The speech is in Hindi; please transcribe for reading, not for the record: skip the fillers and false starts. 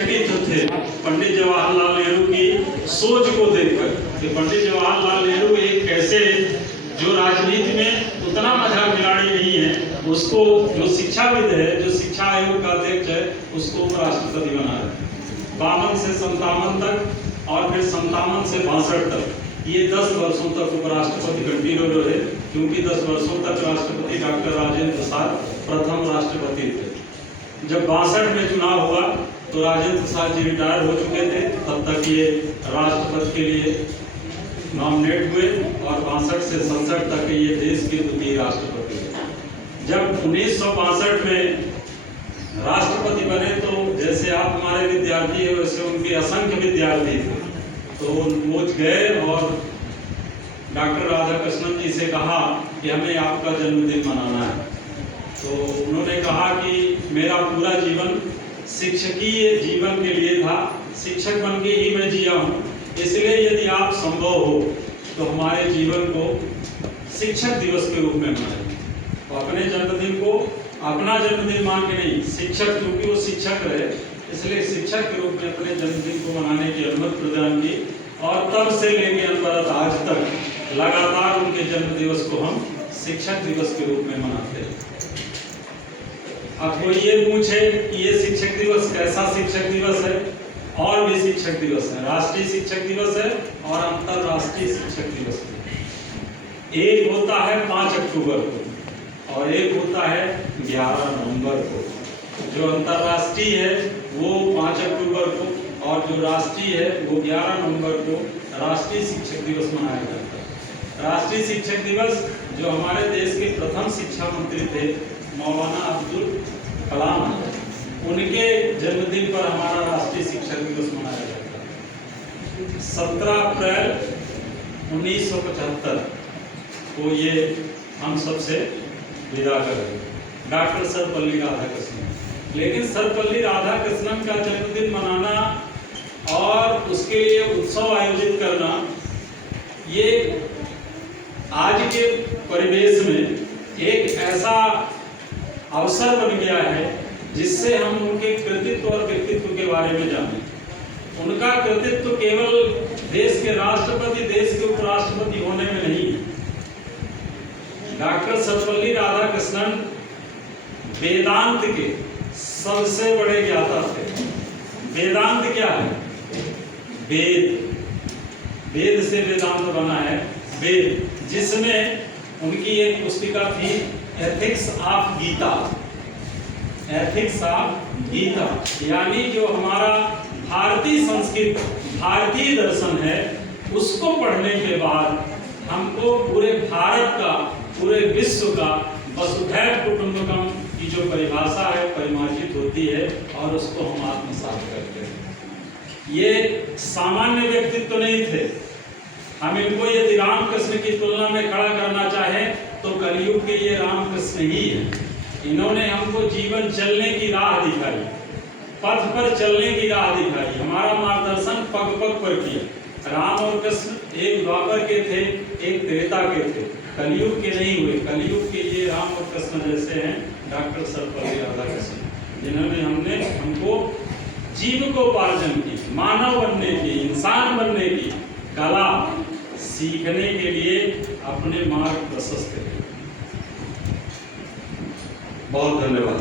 जो थे पंडित जवाहरलाल नेहरू की सोच को देखकर कि पंडित जवाहरलाल नेहरू एक ऐसे जो राजनीति में उतना मजाक खिलाड़ी नहीं है, उसको जो शिक्षाविद है, जो शिक्षा आयोग का अध्यक्ष है, उसको उपराष्ट्रपति बना रहे 52 से 57 तक और फिर 57 से 62 तक, ये 10 वर्षों तक उपराष्ट्रपति कंटिन्यू रहे, क्योंकि 10 वर्षों तक राष्ट्रपति डॉक्टर राजेंद्र प्रसाद प्रथम राष्ट्रपति थे। जब 62 में चुनाव हुआ तो राजेंद्र प्रसाद जी रिटायर हो चुके थे, तब तक ये राष्ट्रपति के लिए नॉमिनेट हुए और 62 से 67 तक ये देश के द्वितीय राष्ट्रपति थे। जब 1962 में राष्ट्रपति बने तो जैसे आप हमारे विद्यार्थी है वैसे उनके असंख्य विद्यार्थी थे, तो वो गए और डॉक्टर राधाकृष्णन जी से कहा कि हमें आपका जन्मदिन मनाना है। तो उन्होंने कहा कि मेरा पूरा जीवन शिक्षकीय जीवन के लिए था, शिक्षक बन के ही मैं जिया हूँ, इसलिए यदि आप संभव हो तो हमारे जीवन को शिक्षक दिवस के रूप में मनाएं। तो अपने जन्मदिन को अपना जन्मदिन मान के नहीं, शिक्षक, क्योंकि वो शिक्षक रहे इसलिए शिक्षक के रूप में अपने जन्मदिन को मनाने की अनुमति प्रदान की। और तब से लेके अनवरत आज तक लगातार उनके जन्म दिवस को हम शिक्षक दिवस के रूप में मनाते हैं। अब कोई ये पूछे कि ये शिक्षक दिवस कैसा शिक्षक दिवस है? और भी शिक्षक दिवस है, राष्ट्रीय शिक्षक दिवस है और अंतरराष्ट्रीय शिक्षक दिवस है। एक होता है 5 अक्टूबर को और एक होता है 11 नवंबर को। जो अंतरराष्ट्रीय है वो 5 अक्टूबर को और जो राष्ट्रीय है वो 11 नवंबर को राष्ट्रीय शिक्षक दिवस मनाया जाता है। राष्ट्रीय शिक्षक दिवस जो हमारे देश के प्रथम शिक्षा मंत्री थे मौलाना अब्दुल कलाम, उनके जन्मदिन पर हमारा राष्ट्रीय शिक्षक दिवस मनाया जाता है। 17 अप्रैल 1975 को ये हम सबसे विदा करेंगे डॉक्टर सर्वपल्ली राधाकृष्णन। लेकिन सर्वपल्ली राधाकृष्णन का जन्मदिन मनाना और उसके लिए उत्सव आयोजित करना, ये आज के परिवेश में एक ऐसा अवसर बन गया है जिससे हम उनके कृतित्व और व्यक्तित्व के बारे में जानें। उनका कृतित्व केवल देश के राष्ट्रपति, देश के उपराष्ट्रपति होने में नहीं। डॉक्टर सर्वपल्ली राधाकृष्णन वेदांत के सबसे बड़े ज्ञाता थे। वेदांत क्या है? वेद, वेद से वेदांत बना है। वेद, जिसमें उनकी एक पुस्तिका थी ethics of Gita. Ethics of Gita यानी जो हमारा भारतीय संस्कृत, भारतीय दर्शन है, उसको पढ़ने के बाद हमको पूरे भारत का, पूरे विश्व का वसुधैव कुटुंबकम की जो परिभाषा है परिमार्जित होती है और उसको हम आत्मसात करते हैं। ये सामान्य व्यक्तित्व नहीं थे। हम इनको यदि रामकृष्ण की तुलना में खड़ा करना चाहें तो कलयुग के ये रामकृष्ण ही है। इन्होंने हमको जीवन चलने की राह दिखाई, पथ पर चलने की राह दिखाई, हमारा मार्गदर्शन पग पग पर किया। राम और कृष्ण एक द्वापर के थे, एक त्रेता के थे, कलयुग के नहीं हुए। कलयुग के ये राम और कृष्ण जैसे हैं डॉक्टर सर्वपल्ली राधाकृष्णन, जिन्होंने हमको जीविकोपार्जन की, मानव बनने की, इंसान बनने की कला सीखने के लिए अपने मार्ग प्रशस्त किए। बहुत धन्यवाद।